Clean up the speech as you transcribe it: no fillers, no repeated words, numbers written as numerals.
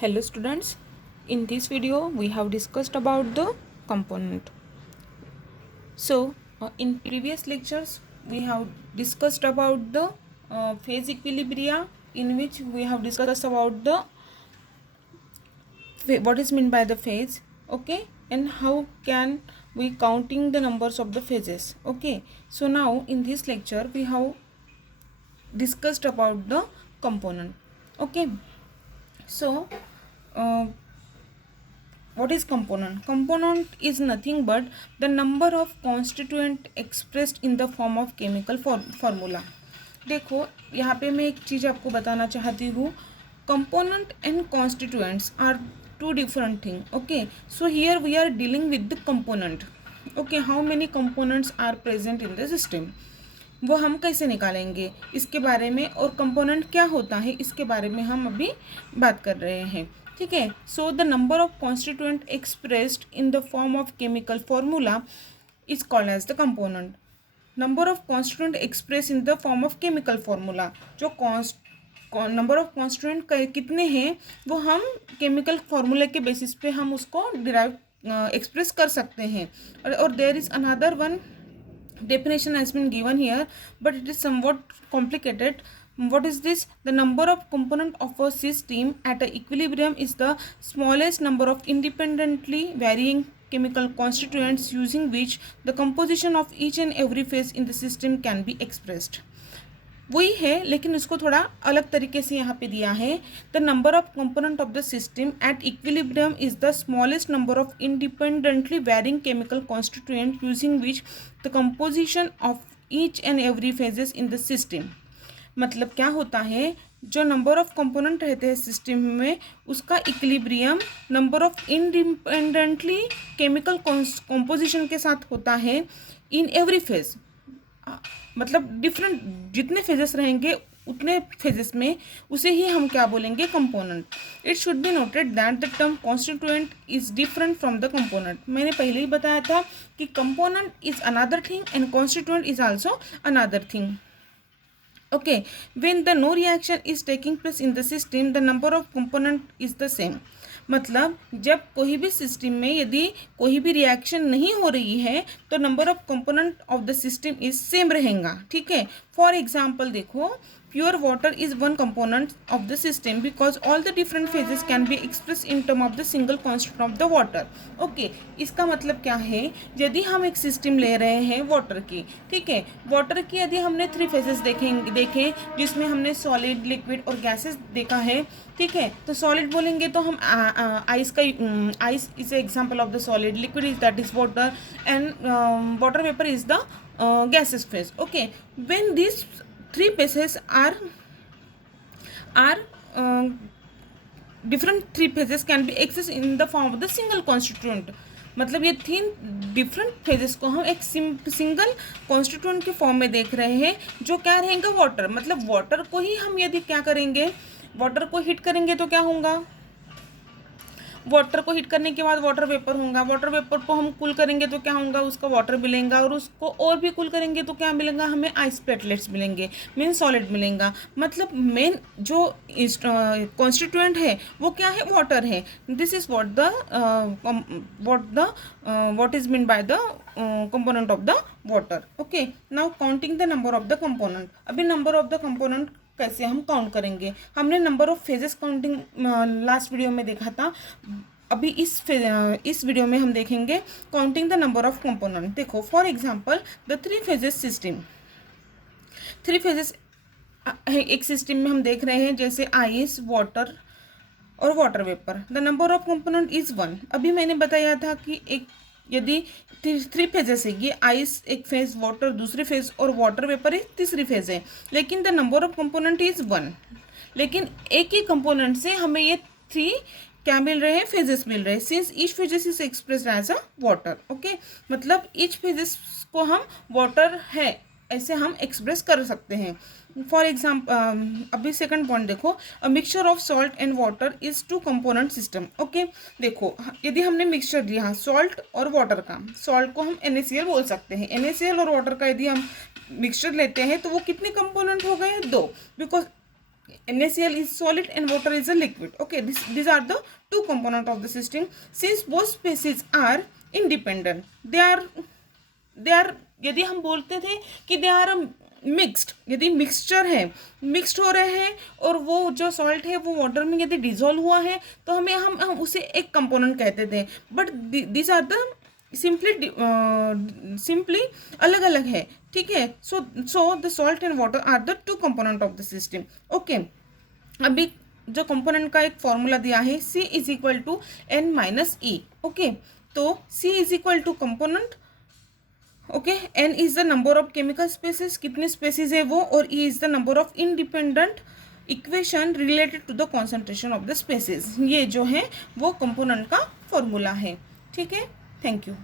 Hello students, in this video we have discussed about the component. So in previous lectures we have discussed about the phase equilibria, in which we have discussed about the what is meant by the phase, okay, and how can we counting the numbers of the phases, okay. So now in this lecture we have discussed about the component, okay. So what is component? Component is nothing but the number of constituent expressed in the form of chemical formula. देखो यहाँ पे मैं एक चीज़ आपको बताना चाहती हूँ. Component and constituents are two different thing. Okay, so here we are dealing with the component. Okay, how many components are present in the system, वो हम कैसे निकालेंगे इसके बारे में, और कंपोनेंट क्या होता है इसके बारे में हम अभी बात कर रहे हैं. ठीक है. So the number of constituent expressed in the form of chemical formula is called as the component. Number of constituent express in the form of chemical formula, जो नंबर ऑफ कॉन्स्टिट्यूएंट कितने हैं वो हम केमिकल फॉर्मूला के basis पे हम उसको derive express कर सकते हैं. और there is another one definition has been given here, but it is somewhat complicated. What is this? The number of component of a system at a equilibrium is the smallest number of independently varying chemical constituents using which the composition of each and every phase in the system can be expressed. वही है, लेकिन उसको थोड़ा अलग तरीके से यहाँ पे दिया है. The number of component of the system at equilibrium is the smallest number of independently varying chemical constituent using which the composition of each and every phases in the system. मतलब क्या होता है, जो नंबर ऑफ कंपोनेंट रहते हैं system में उसका equilibrium number of independently chemical composition के साथ होता है इन एवरी फेज. मतलब डिफरेंट जितने फेजेस रहेंगे उतने फेजेस में उसे ही हम क्या बोलेंगे, component. It should be noted that the term constituent is different from the component. मैंने पहले ही बताया था कि component is another thing and constituent is also another thing. Okay, when the no reaction is taking place in the system, the number of component is the same. मतलब जब कोई भी system में यदि कोई भी रिएक्शन नहीं हो रही है तो number of component of the system is same रहेगा. ठीक है. फॉर एग्जांपल देखो, pure water is one component of the system because all the different phases can be expressed in term of the single constant of the water. Okay, इसका मतलब क्या है, यदि हम एक सिस्टम ले रहे हैं वाटर की, ठीक है, वाटर की यदि हमने 3 फेजेस देखे जिसमें हमने सॉलिड, लिक्विड और गैसेस देखा है. ठीक है. तो सॉलिड बोलेंगे तो हम आइस का, ice is example of the solid, liquid is that is water and water vapour is the gaseous phase. Okay, when these 3 phases are different 3 phases can be expressed in the form of the single constituent. मतलब ये 3 different phases को हम एक single constituent के form में देख रहे हैं, जो क्या रहेगा, वाटर. मतलब वाटर को ही हम यदि क्या करेंगे, वाटर को हीट करेंगे तो क्या होगा, वाटर को हीट करने के बाद वाटर वेपर होगा. वाटर वेपर को हम कूल करेंगे तो क्या होगा, उसका वाटर मिलेगा, और उसको और भी कूल करेंगे तो क्या मिलेगा, हमें आइस प्लेटलेट्स मिलेंगे, मेन सॉलिड मिलेगा. मतलब मेन जो कॉन्स्टिट्यूएंट है वो क्या है, वाटर है. This is what is mean by the component of the water. Okay, now counting the number of the component. अभी नंबर ऑफ द कंपोनेंट कैसे हम काउंट करेंगे. हमने number of phases counting last video में देखा था. अभी इस वीडियो में हम देखेंगे counting the number of component. देखो, for example the 3 phases system. 3 phases एक सिस्टम में हम देख रहे हैं, जैसे आइस, वाटर और water vapour. The number of component is 1. अभी मैंने बताया था कि एक यदि 3 फेजेस है, ये आइस एक फेज, वाटर दूसरी फेज और वाटर वेपर एक तीसरी फेज है, लेकिन the number of component is 1. लेकिन एक ही कंपोनेंट से हमें ये 3 क्या मिल रहे हैं, फेजेस मिल रहे हैं. Since each phases is expressed as a water. Okay, मतलब ईच फेजेस को हम वाटर है ऐसे हम एक्सप्रेस कर सकते हैं. फॉर एग्जाम्पल अभी सेकंड पॉइंट देखो, a mixture of salt and water is 2 component system. Okay, देखो यदि हमने मिक्सचर लिया सॉल्ट और वाटर का, सॉल्ट को हम NaCl बोल सकते हैं. NaCl और वाटर का यदि हम मिक्सचर लेते हैं तो वो कितने कंपोनेंट हो गए, 2. Because NaCl is solid and water is a liquid. Okay, these are the two component of the system. Since both species are independent, they are यदि हम बोलते थे कि दे आर मिक्स्ड, यदि मिक्सचर है, मिक्स्ड हो रहे हैं और वो जो सॉल्ट है वो वाटर में यदि डिजोल्व हुआ है तो हम उसे एक कंपोनेंट कहते थे. But this are the simply अलग अलग है. ठीक है. So the salt and water are the two component of the system. Okay, अभी जो कंपोनेंट का एक फॉर्मूला दिया है C is equal to N minus E. Okay, तो C is equal to component. Okay, N is the number of chemical species, कितने species है वो, और E is the number of independent equation related to the concentration of the species. ये जो है वो component का फॉर्मूला है. ठीक है. Thank you.